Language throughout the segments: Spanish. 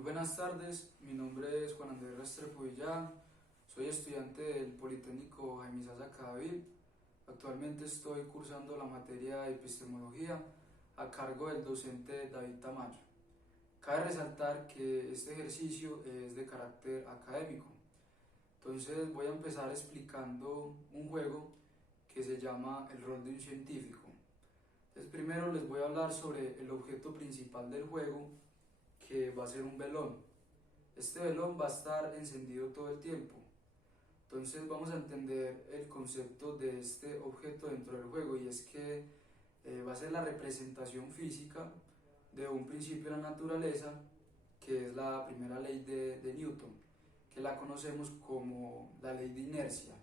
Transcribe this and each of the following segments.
Muy buenas tardes, mi nombre es Juan Andrés Restrepo Villán, soy estudiante del Politécnico Jaime Sasa Cadavid. Actualmente estoy cursando la materia de epistemología a cargo del docente David Tamayo. Cabe resaltar que este ejercicio es de carácter académico, entonces voy a empezar explicando un juego que se llama el rol de un científico. Entonces primero les voy a hablar sobre el objeto principal del juego, que va a ser un velón. Este velón va a estar encendido todo el tiempo. Entonces vamos a entender el concepto de este objeto dentro del juego, y es que va a ser la representación física de un principio de la naturaleza, que es la primera ley de Newton, que la conocemos como la ley de inercia.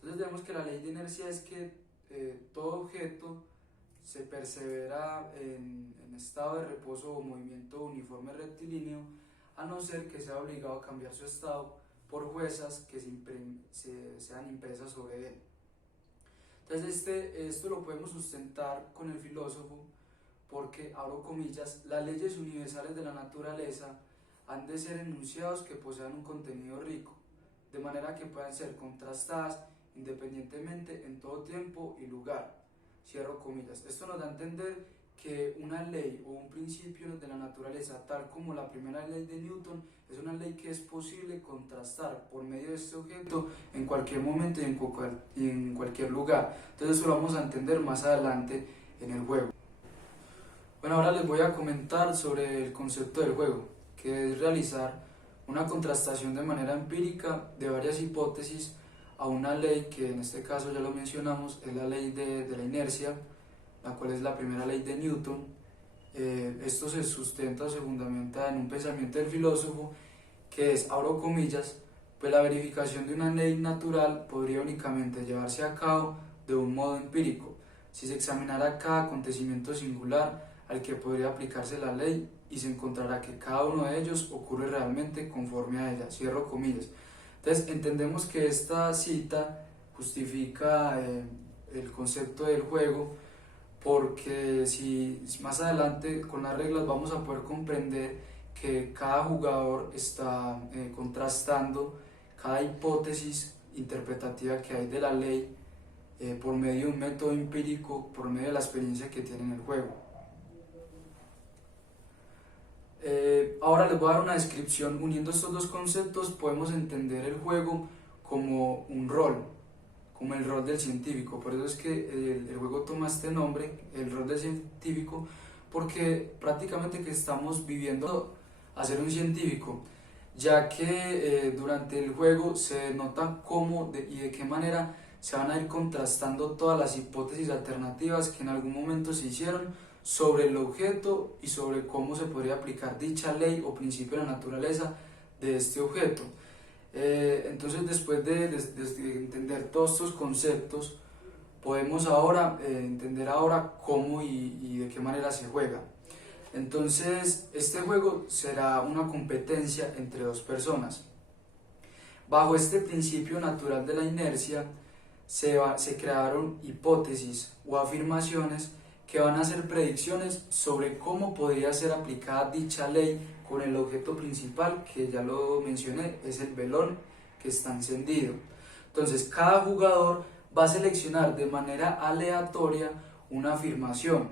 Entonces vemos que la ley de inercia es que todo objeto se persevera en estado de reposo o movimiento uniforme rectilíneo, a no ser que sea obligado a cambiar su estado por fuerzas que sean impresas sobre él. Entonces esto lo podemos sustentar con el filósofo, porque, abro comillas, las leyes universales de la naturaleza han de ser enunciados que posean un contenido rico, de manera que puedan ser contrastadas independientemente en todo tiempo y lugar. Cierro comillas. Esto nos da a entender que una ley o un principio de la naturaleza, tal como la primera ley de Newton, es una ley que es posible contrastar por medio de este objeto en cualquier momento y en cualquier lugar. Entonces eso lo vamos a entender más adelante en el juego. Bueno, ahora les voy a comentar sobre el concepto del juego, que es realizar una contrastación de manera empírica de varias hipótesis a una ley que en este caso ya lo mencionamos, es la ley de la inercia, la cual es la primera ley de Newton. Esto se sustenta o se fundamenta en un pensamiento del filósofo, que es, abro comillas, pues la verificación de una ley natural podría únicamente llevarse a cabo de un modo empírico, si se examinara cada acontecimiento singular al que podría aplicarse la ley y se encontrará que cada uno de ellos ocurre realmente conforme a ella, cierro comillas. Entonces entendemos que esta cita justifica el concepto del juego, porque si más adelante con las reglas vamos a poder comprender que cada jugador está contrastando cada hipótesis interpretativa que hay de la ley por medio de un método empírico, por medio de la experiencia que tiene en el juego. Ahora les voy a dar una descripción. Uniendo estos dos conceptos podemos entender el juego como un rol, como el rol del científico. Por eso es que el juego toma este nombre, el rol del científico, porque prácticamente que estamos viviendo a ser un científico, ya que durante el juego se nota cómo y de qué manera se van a ir contrastando todas las hipótesis alternativas que en algún momento se hicieron sobre el objeto y sobre cómo se podría aplicar dicha ley o principio de la naturaleza de este objeto. Entonces, después de entender todos estos conceptos, podemos ahora entender cómo y de qué manera se juega. Entonces, este juego será una competencia entre dos personas. Bajo este principio natural de la inercia, se crearon hipótesis o afirmaciones que van a hacer predicciones sobre cómo podría ser aplicada dicha ley con el objeto principal, que ya lo mencioné, es el velón que está encendido. Entonces cada jugador va a seleccionar de manera aleatoria una afirmación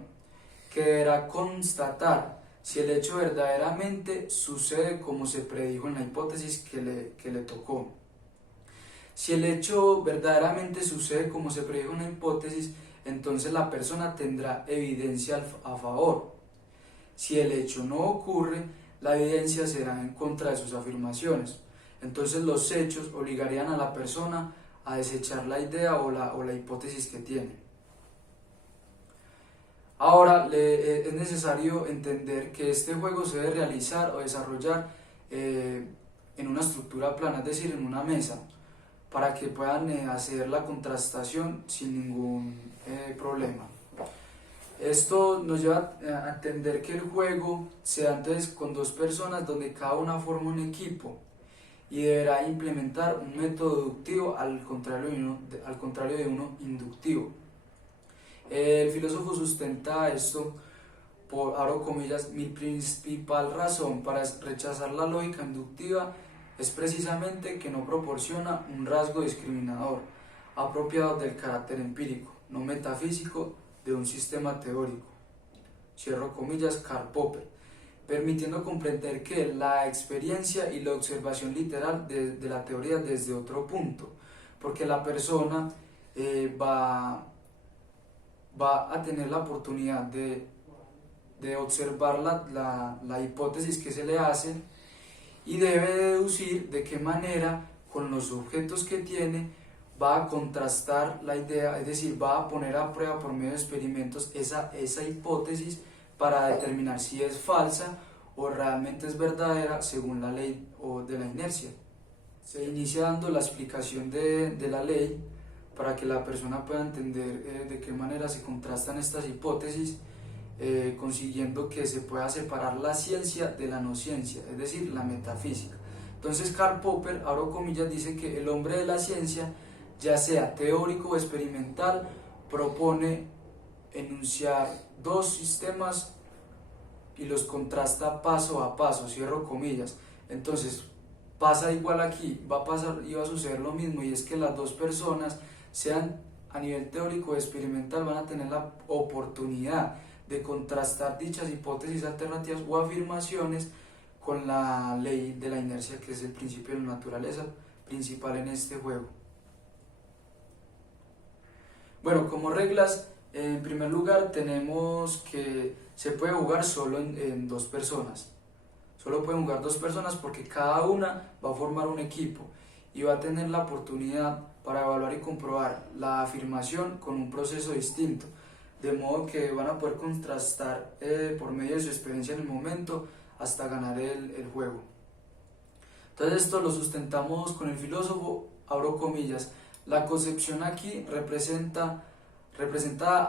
que deberá constatar si el hecho verdaderamente sucede como se predijo en la hipótesis que le tocó. Si el hecho verdaderamente sucede como se predijo en la hipótesis, entonces la persona tendrá evidencia a favor. Si el hecho no ocurre, la evidencia será en contra de sus afirmaciones. Entonces los hechos obligarían a la persona a desechar la idea o la hipótesis que tiene. Ahora es necesario entender que este juego se debe realizar o desarrollar en una estructura plana, es decir, en una mesa, para que puedan hacer la contrastación sin ningún problema. Esto nos lleva a entender que el juego se da entonces con dos personas, donde cada una forma un equipo y deberá implementar un método deductivo al contrario de uno inductivo. El filósofo sustenta esto abro comillas, mi principal razón para rechazar la lógica inductiva es precisamente que no proporciona un rasgo discriminador apropiado del carácter empírico, no metafísico, de un sistema teórico. Cierro comillas, Karl Popper, permitiendo comprender que la experiencia y la observación literal de la teoría desde otro punto, porque la persona va a tener la oportunidad de observar la hipótesis que se le hace y debe deducir de qué manera con los objetos que tiene va a contrastar la idea, es decir, va a poner a prueba por medio de experimentos esa hipótesis para determinar si es falsa o realmente es verdadera según la ley o de la inercia. Se inicia dando la explicación de la ley para que la persona pueda entender de qué manera se contrastan estas hipótesis, consiguiendo que se pueda separar la ciencia de la no ciencia, es decir, la metafísica. Entonces Karl Popper, abro comillas, dice que el hombre de la ciencia, ya sea teórico o experimental, propone enunciar dos sistemas y los contrasta paso a paso, cierro comillas. Entonces pasa igual aquí, va a pasar y va a suceder lo mismo, y es que las dos personas, sean a nivel teórico o experimental, van a tener la oportunidad de contrastar dichas hipótesis alternativas o afirmaciones con la ley de la inercia, que es el principio de la naturaleza principal en este juego. Bueno, como reglas, en primer lugar tenemos que se puede jugar solo en dos personas. Solo pueden jugar dos personas porque cada una va a formar un equipo y va a tener la oportunidad para evaluar y comprobar la afirmación con un proceso distinto, de modo que van a poder contrastar por medio de su experiencia en el momento hasta ganar el juego. Entonces esto lo sustentamos con el filósofo, abro comillas, la concepción aquí representada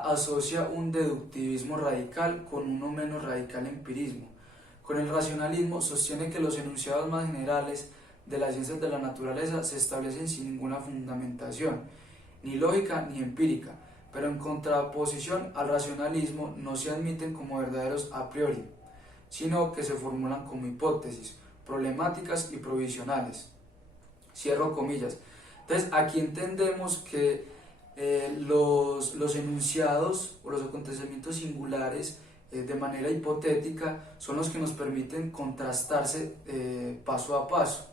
asocia un deductivismo radical con uno menos radical empirismo. Con el racionalismo sostiene que los enunciados más generales de las ciencias de la naturaleza se establecen sin ninguna fundamentación, ni lógica ni empírica, pero en contraposición al racionalismo no se admiten como verdaderos a priori, sino que se formulan como hipótesis, problemáticas y provisionales. Cierro comillas. Entonces aquí entendemos que los enunciados o los acontecimientos singulares de manera hipotética son los que nos permiten contrastarse paso a paso,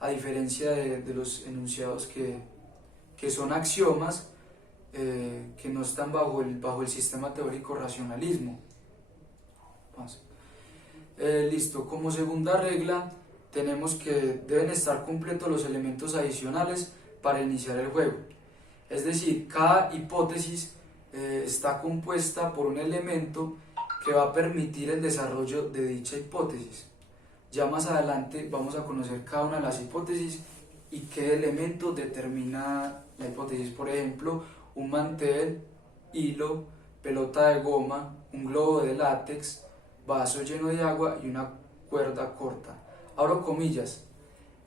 a diferencia de los enunciados que son axiomas que no están bajo el sistema teórico racionalismo. Listo, como segunda regla tenemos que deben estar completos los elementos adicionales para iniciar el juego. Es decir, cada hipótesis está compuesta por un elemento que va a permitir el desarrollo de dicha hipótesis. Ya más adelante vamos a conocer cada una de las hipótesis y qué elemento determina la hipótesis. Por ejemplo, un mantel, hilo, pelota de goma, un globo de látex, vaso lleno de agua y una cuerda corta. Abro comillas.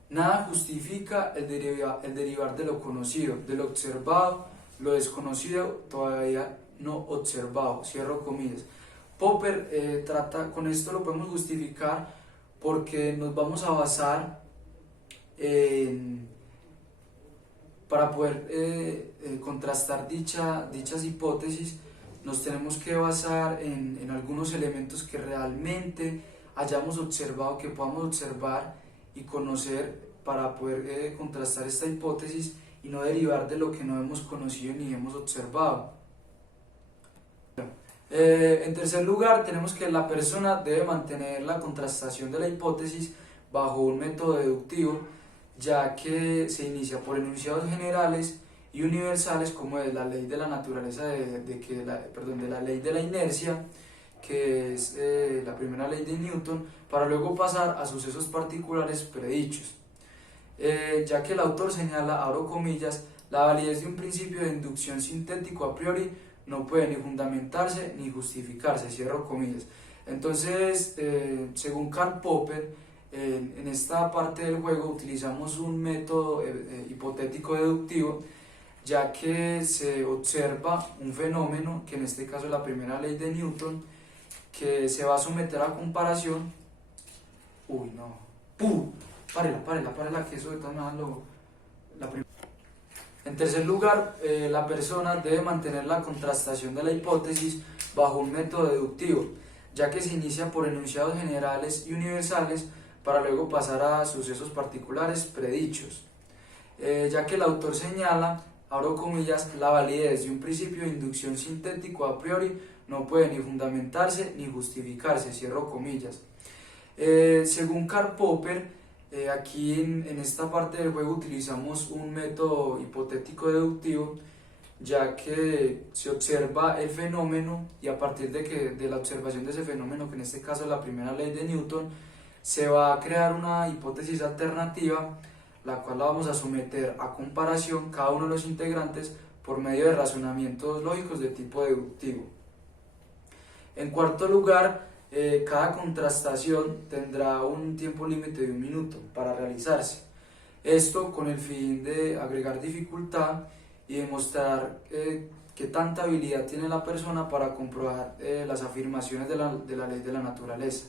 Nada justifica el derivar de lo conocido, de lo observado, lo desconocido todavía no observado. Cierro comillas. Popper trata, con esto lo podemos justificar porque nos vamos a basar para poder contrastar dichas hipótesis, nos tenemos que basar en algunos elementos que realmente hayamos observado, que podamos observar y conocer para poder contrastar esta hipótesis y no derivar de lo que no hemos conocido ni hemos observado. En tercer lugar, tenemos que la persona debe mantener la contrastación de la hipótesis bajo un método deductivo, ya que se inicia por enunciados generales y universales como es la ley de la naturaleza, de la ley de la inercia, que es la primera ley de Newton, para luego pasar a sucesos particulares predichos. Ya que el autor señala, abro comillas, la validez de un principio de inducción sintético a priori no puede ni fundamentarse ni justificarse, cierro comillas. Entonces, según Karl Popper, en esta parte del juego utilizamos un método hipotético deductivo, ya que se observa un fenómeno, que en este caso es la primera ley de Newton, que se va a someter a comparación. Uy, no. ¡Pum! Párela, que eso de todas maneras la primera. En tercer lugar, la persona debe mantener la contrastación de la hipótesis bajo un método deductivo, ya que se inicia por enunciados generales y universales para luego pasar a sucesos particulares predichos. Ya que el autor señala, abro comillas, la validez de un principio de inducción sintético a priori no puede ni fundamentarse ni justificarse, cierro comillas. Según Karl Popper, aquí en esta parte del juego utilizamos un método hipotético deductivo, ya que se observa el fenómeno y a partir de la observación de ese fenómeno, que en este caso es la primera ley de Newton, se va a crear una hipótesis alternativa, la cual la vamos a someter a comparación cada uno de los integrantes por medio de razonamientos lógicos de tipo deductivo. En cuarto lugar, cada contrastación tendrá un tiempo límite de 1 minuto para realizarse. Esto con el fin de agregar dificultad y demostrar qué tanta habilidad tiene la persona para comprobar las afirmaciones de la ley de la naturaleza.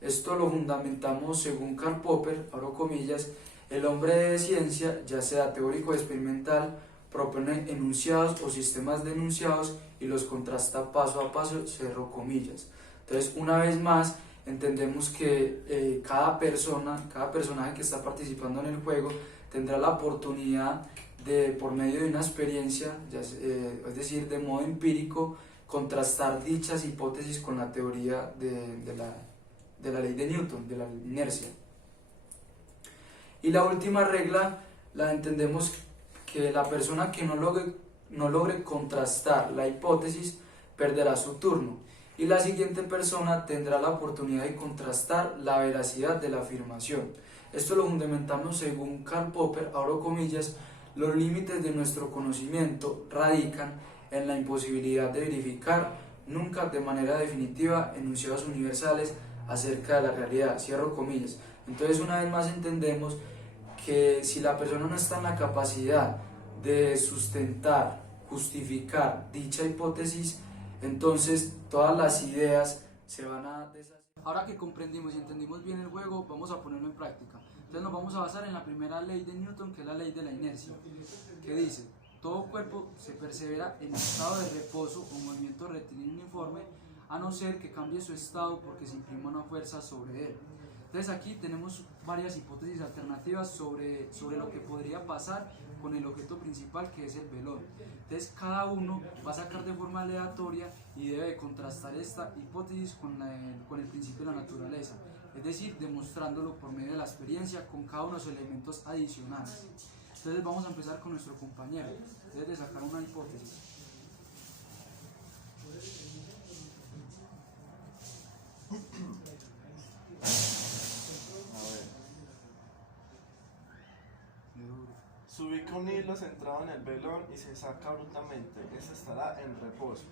Esto lo fundamentamos según Karl Popper, abro comillas, el hombre de ciencia, ya sea teórico o experimental, propone enunciados o sistemas de enunciados y los contrasta paso a paso, cierro comillas. Entonces, una vez más, entendemos que cada personaje que está participando en el juego tendrá la oportunidad de, por medio de una experiencia, es decir, de modo empírico, contrastar dichas hipótesis con la teoría de la ley de Newton, de la inercia. Y la última regla la entendemos que la persona que no logre contrastar la hipótesis perderá su turno y la siguiente persona tendrá la oportunidad de contrastar la veracidad de la afirmación. Esto lo fundamentamos según Karl Popper, abro comillas, los límites de nuestro conocimiento radican en la imposibilidad de verificar nunca de manera definitiva enunciados universales acerca de la realidad, cierro comillas. Entonces, una vez más entendemos que si la persona no está en la capacidad de sustentar, justificar dicha hipótesis, entonces todas las ideas se van a deshacer. Ahora que comprendimos y entendimos bien el juego, vamos a ponerlo en práctica. Entonces nos vamos a basar en la primera ley de Newton, que es la ley de la inercia, que dice, todo cuerpo se persevera en estado de reposo o movimiento rectilíneo uniforme, a no ser que cambie su estado porque se imprima una fuerza sobre él. Entonces aquí tenemos varias hipótesis alternativas sobre lo que podría pasar con el objeto principal, que es el velón. Entonces cada uno va a sacar de forma aleatoria y debe contrastar esta hipótesis con el principio de la naturaleza, es decir, demostrándolo por medio de la experiencia con cada uno de los elementos adicionales. Entonces vamos a empezar con nuestro compañero, debe sacar una hipótesis. Se ubica un hilo centrado en el velón y se saca abruptamente. Este estará en reposo.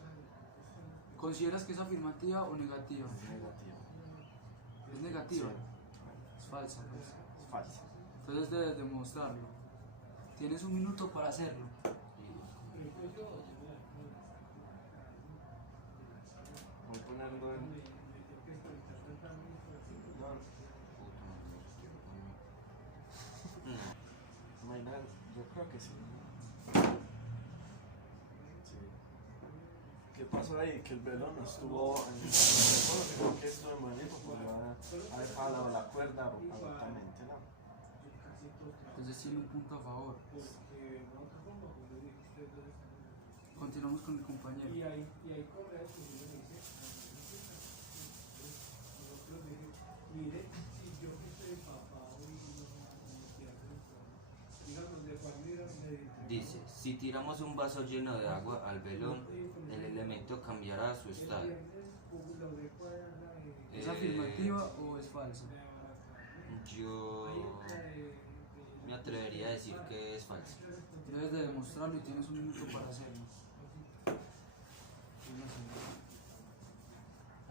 ¿Consideras que es afirmativa o negativa? Negativa. ¿Es negativa? Sí. Es falsa, pues. Es falsa. Entonces debes demostrarlo. Tienes 1 minuto para hacerlo. Voy poniendo en... Yo creo que sí. Sí. ¿Qué pasó ahí? Que el velón no estuvo en el reposo, sino que estuvo en movimiento, pues ha dejado la cuerda abruptamente, ¿no? Entonces tiene un punto a favor. Continuamos con el compañero. Dice, si tiramos un vaso lleno de agua al velón, el elemento cambiará su estado. ¿Es afirmativa o es falsa? Yo me atrevería a decir que es falsa. Debes de demostrarlo y tienes 1 minuto para hacerlo.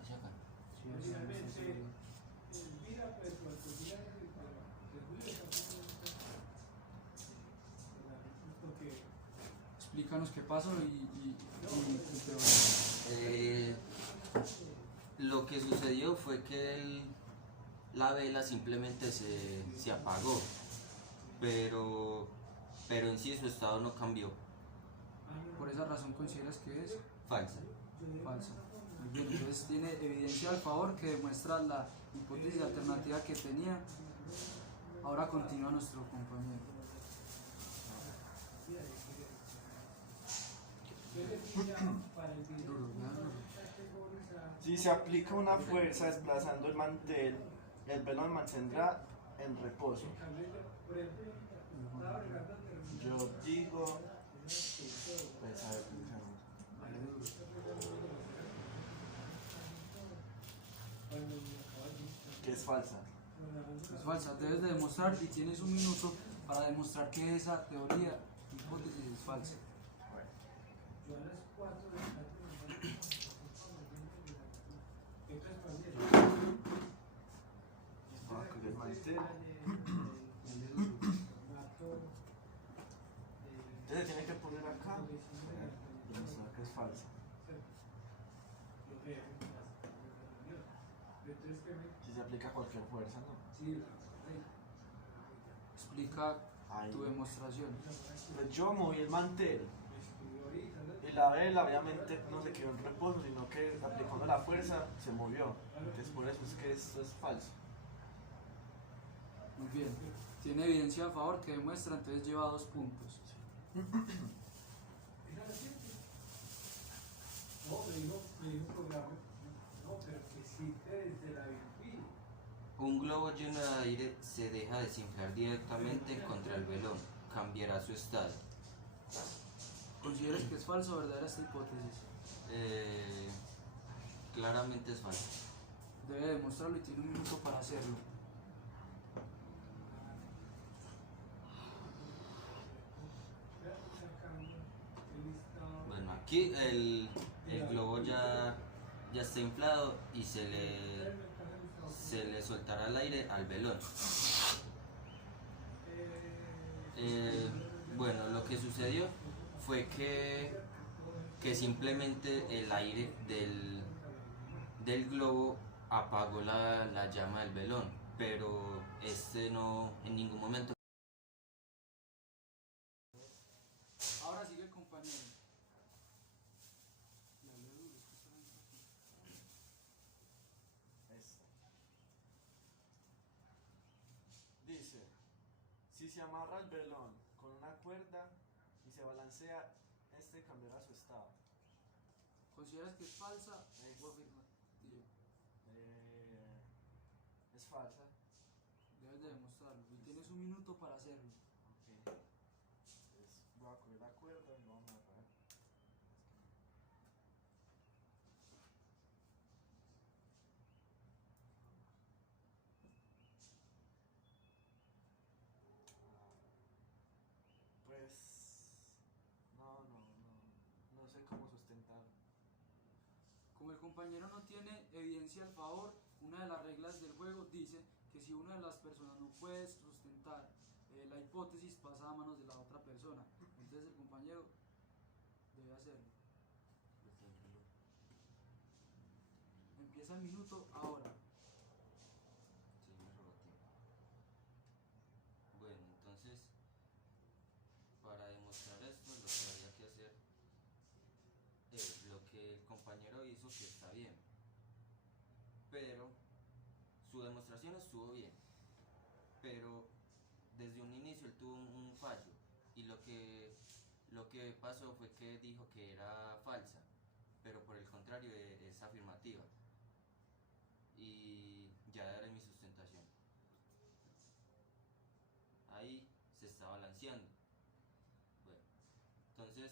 Hacia acá. Explícanos qué pasó y Lo que sucedió fue que la vela simplemente se apagó, pero, pero en sí su estado no cambió. Por esa razón consideras que es Falsa. falsa. Muy bien, entonces tiene evidencia al favor que demuestra la hipótesis alternativa que tenía. Ahora continúa nuestro compañero. Duro, ya, duro. Si se aplica una fuerza desplazando el mantel, el velón mantendrá en reposo. Yo digo, pues a ver, pensemos. Vale, duro. Que es falsa. Es falsa, debes de demostrar y tienes un minuto para demostrar que esa teoría, hipótesis es falsa. Ah, con el mantel. Entonces tiene que poner acá, demostrar que es falsa. Si se aplica cualquier fuerza, ¿no? Explica Ahí. tu demostración. Pues yo moví el mantel y la vela obviamente no se quedó en reposo, sino que aplicando la fuerza se movió. Entonces por eso es que esto es falso. Muy bien. Tiene evidencia a favor que demuestra, entonces lleva 2 puntos. Un globo lleno de aire se deja desinflar directamente contra el velón. Cambiará su estado. ¿Consideras que es falsa o verdadera esta hipótesis? Claramente es falso. Debe demostrarlo y tiene un minuto para hacerlo. Bueno, aquí el globo ya está inflado y se le soltará el aire al velón. Bueno, lo que sucedió fue que simplemente el aire del globo apagó la llama del velón, pero este no en ningún momento. Ahora sigue el compañero. Esto. Dice, si se amarra el velón con una cuerda y se balancea, este cambiará su estado. ¿Consideras que es falsa Es- o afirmativa? Es falsa. Debes de demostrarlo y tienes un minuto para hacerlo. Ok. Entonces voy a coger la cuerda y lo vamos a amarrar. Pues no sé cómo sustentar. Como el compañero no tiene evidencia al favor, una de las reglas del juego dice que si una de las personas no puede sustentar la hipótesis, pasa a manos de la otra persona. Entonces el compañero debe hacerlo. Empieza el minuto ahora. Sí, me robó tiempo. Bueno, entonces, para demostrar esto, lo que habría que hacer es lo que el compañero hizo, que está bien, pero su demostración estuvo bien, pero desde un inicio él tuvo un fallo y lo que pasó fue que dijo que era falsa, pero por el contrario es afirmativa, y ya era mi sustentación. Ahí se está balanceando. Bueno, entonces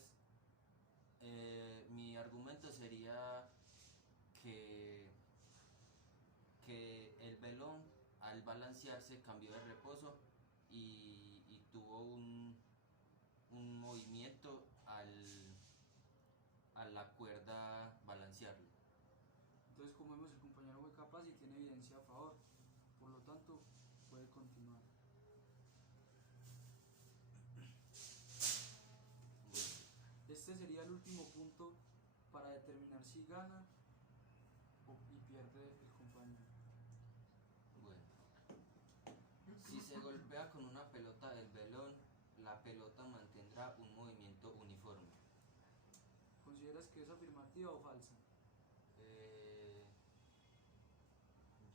mi argumento sería que, que el velón al balancearse cambió de reposo y tuvo un movimiento a la cuerda balancearlo. Entonces, como vemos, el compañero fue capaz y tiene evidencia a favor. Por lo tanto, puede continuar. Este sería el último punto para determinar si gana y pierde el compañero. Bueno, si se golpea con una pelota del velón, la pelota mantendrá un movimiento uniforme. ¿Consideras que es afirmativa o falsa?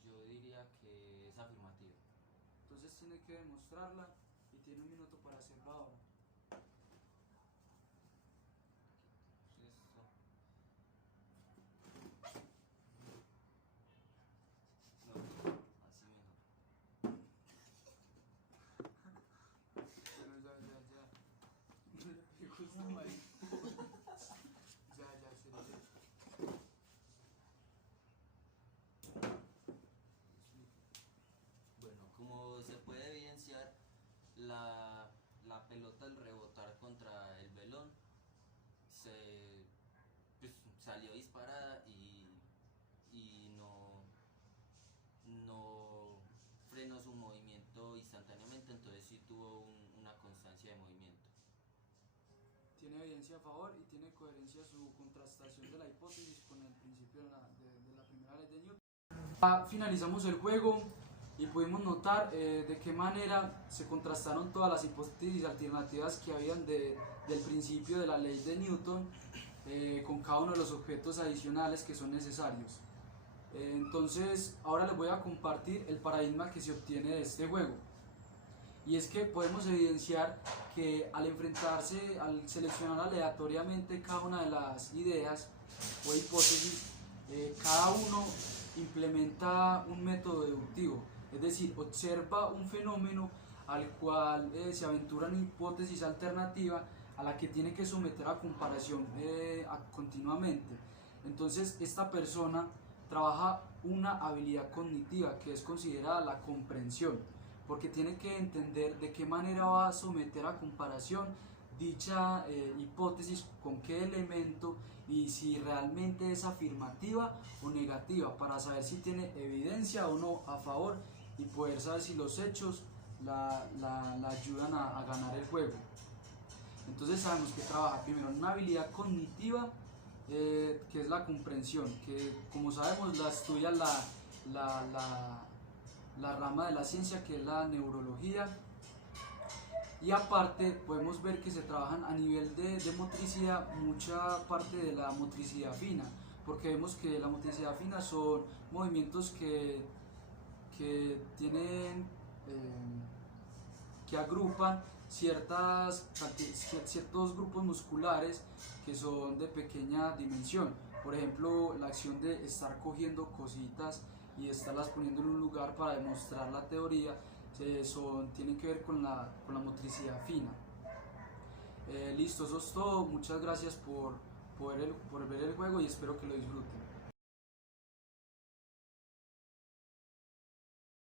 Yo diría que es afirmativa. Entonces tiene que demostrarla y tiene 1 minuto para hacerlo ahora. Esto. No, así mejor. Bueno, ya. Me gusta, marica. Ya, serio. Bueno, como se puede evidenciar, la pelota al rebotar contra el velón pues, salió disparada y no frenó su movimiento instantáneamente, entonces sí tuvo una constancia de movimiento. Tiene evidencia a favor y tiene coherencia su contrastación de la hipótesis con el principio de la primera ley de Newton. Ya finalizamos el juego y pudimos notar de qué manera se contrastaron todas las hipótesis alternativas que habían del principio de la ley de Newton con cada uno de los objetos adicionales que son necesarios. Entonces ahora les voy a compartir el paradigma que se obtiene de este juego. Y es que podemos evidenciar que al seleccionar aleatoriamente cada una de las ideas o hipótesis, cada uno implementa un método deductivo, es decir, observa un fenómeno al cual se aventura una hipótesis alternativa a la que tiene que someter a comparación continuamente. Entonces esta persona trabaja una habilidad cognitiva que es considerada la comprensión, porque tiene que entender de qué manera va a someter a comparación dicha hipótesis, con qué elemento y si realmente es afirmativa o negativa, para saber si tiene evidencia o no a favor y poder saber si los hechos la ayudan a ganar el juego. Entonces sabemos que trabaja primero en una habilidad cognitiva, que es la comprensión, que como sabemos la estudia la rama de la ciencia que es la neurología, y aparte podemos ver que se trabajan a nivel de motricidad mucha parte de la motricidad fina, porque vemos que la motricidad fina son movimientos que tienen que agrupan ciertos grupos musculares que son de pequeña dimensión. Por ejemplo, la acción de estar cogiendo cositas y estarlas poniendo en un lugar para demostrar la teoría tienen que ver con la motricidad fina. Listo, eso es todo. Muchas gracias por ver el juego y espero que lo disfruten.